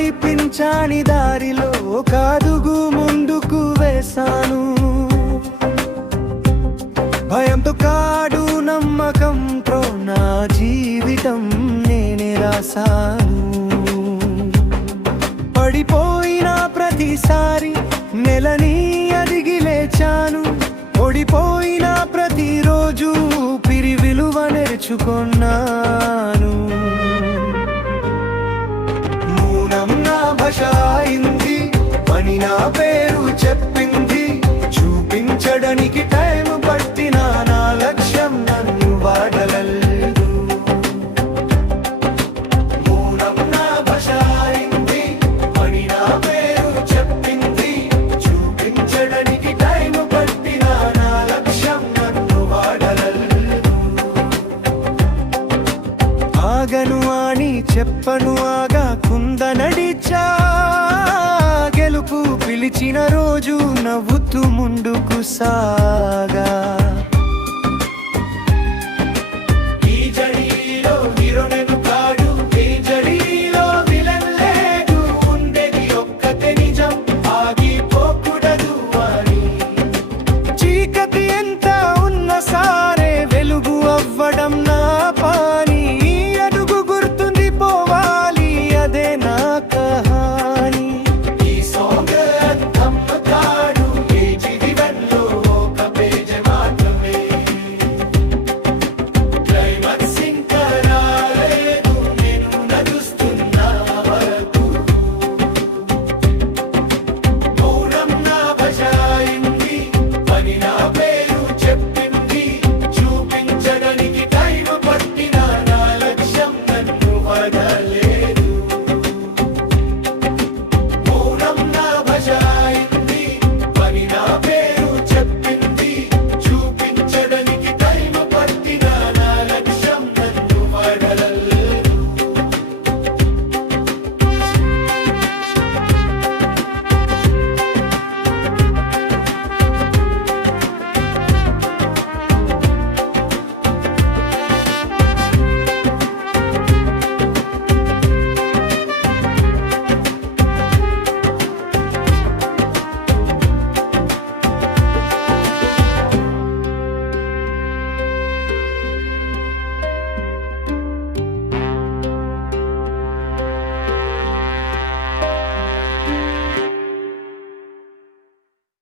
నడిపించాని దారిలో కాదుగు ముందుకు వేశాను. భయంతో కాడు నమ్మకంతో నా జీవితం నేనే రాశాను. పడిపోయిన ప్రతిసారి నెలని అదిగి లేచాను. ఓడిపోయిన ప్రతిరోజు ఊపిరి విలువ నేర్చుకున్నాను. మౌనం నా భాష అయింది, పని నా పేరు చెప్పింది. చూపించడానికి టైం పట్టిన నా లక్ష్యం నన్ను వాడలేదు. మౌనం నా భాష అయింది, పని నా పేరు చెప్పింది. చూపించడానికి టైం పట్టిన నా లక్ష్యం నన్ను వాడలేదు. ఆగను అని చెప్పను ఆగాకుంద నడిచా. గెలుపు పిలిచిన రోజు నవ్వుతూ ముందుకు సాగా.